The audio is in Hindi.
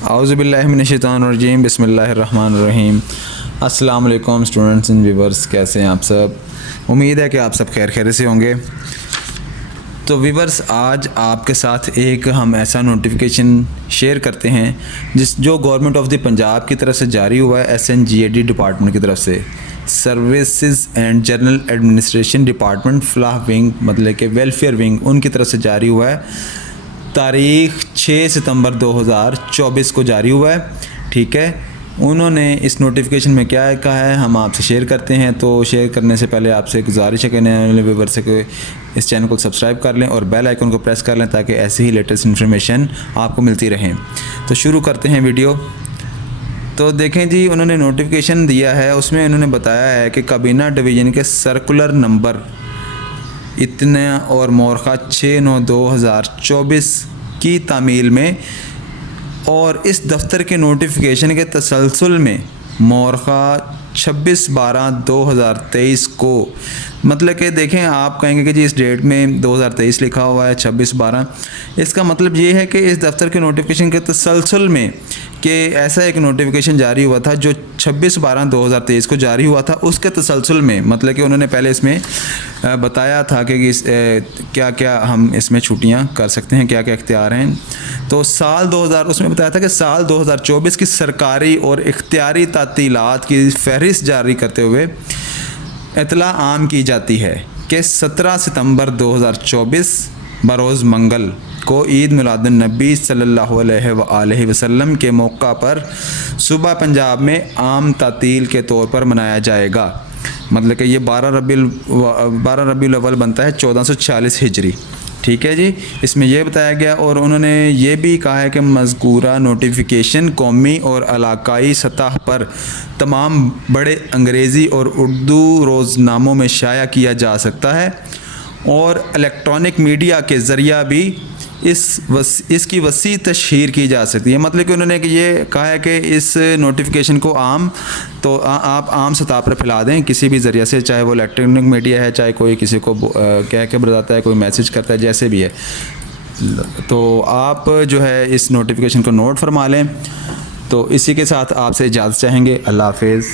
औज़ुबिल्लाहि मिनश्शैतानिर्रजीम बिस्मिल्लाहिर्रहमानिर्रहीम। अस्सलाम वालेकुम स्टूडेंट्स एंड व्यूवर्स, कैसे हैं आप सब। उम्मीद है कि आप सब खैर से होंगे। तो व्यूवर्स, आज आपके साथ एक हम ऐसा नोटिफिकेशन शेयर करते हैं जो गवर्नमेंट ऑफ द पंजाब की तरफ से जारी हुआ है, SNGAD डिपार्टमेंट की तरफ से, services and general administration department फलाह विंग, मतलब कि वेलफेयर विंग, उनकी तरफ से जारी हुआ है। तारीख़ 6 सितंबर 2024 को जारी हुआ है। ठीक है, उन्होंने इस नोटिफिकेशन में क्या कहा है हम आपसे शेयर करते हैं। तो शेयर करने से पहले आपसे गुजारिश है कि नए व्यूअर से कि इस चैनल को सब्सक्राइब कर लें और बेल आइकन को प्रेस कर लें ताकि ऐसी ही लेटेस्ट इन्फॉर्मेशन आपको मिलती रहें। तो शुरू करते हैं वीडियो। तो देखें जी, उन्होंने नोटिफिकेशन दिया है, उसमें उन्होंने बताया है कि काबीना डिवीज़न के सर्कुलर नंबर इतना और मोरखा 6/9/2024 की तामील में और इस दफ्तर के नोटिफिकेशन के तसलसल में मोरखा 26/12/2023 को, मतलब कि देखें, आप कहेंगे कि जी इस डेट में 2023 लिखा हुआ है 26/12, इसका मतलब ये है कि इस दफ्तर के नोटिफिकेशन के तसलसल में कि ऐसा एक नोटिफिकेशन जारी हुआ था जो 26/12/2023 को जारी हुआ था, उसके तसलसल में, मतलब कि उन्होंने पहले इसमें बताया था कि क्या क्या हम इसमें छुट्टियां कर सकते हैं, क्या क्या इख्तियार हैं। तो साल 2000 उसमें बताया था कि साल 2024 की सरकारी और इख्तियारी तातीलात की फहरिस्त जारी करते हुए इतला आम की जाती है कि 17 सितंबर 2024 बरोज़ मंगल को ईद मिलादुन नबी सल्लल्लाहु अलैहि वसल्लम के मौका पर सुबह पंजाब में आम तातील के तौर पर मनाया जाएगा। मतलब कि ये 12 रबीउल अव्वल बनता है 1446 हिजरी। ठीक है जी, इसमें यह बताया गया। और उन्होंने ये भी कहा है कि मज़कूरा नोटिफिकेशन कौमी और इलाकाई सतह पर तमाम बड़े अंग्रेज़ी और उर्दू रोज़नामों में शाया किया जा सकता है और इलेक्ट्रॉनिक मीडिया के ज़रिया भी इसकी वसी तशहीर की जा सकती है। मतलब कि उन्होंने ये कहा है कि इस नोटिफिकेशन को आप आम सतह पर फैला दें किसी भी ज़रिए से, चाहे वो इलेक्ट्रॉनिक मीडिया है, चाहे कोई किसी को कह के बताता है, कोई मैसेज करता है, जैसे भी है। तो आप जो है इस नोटिफिकेशन को नोट फरमा लें। तो इसी के साथ आपसे इजाज़त चाहेंगे। अल्लाह हाफ़िज़।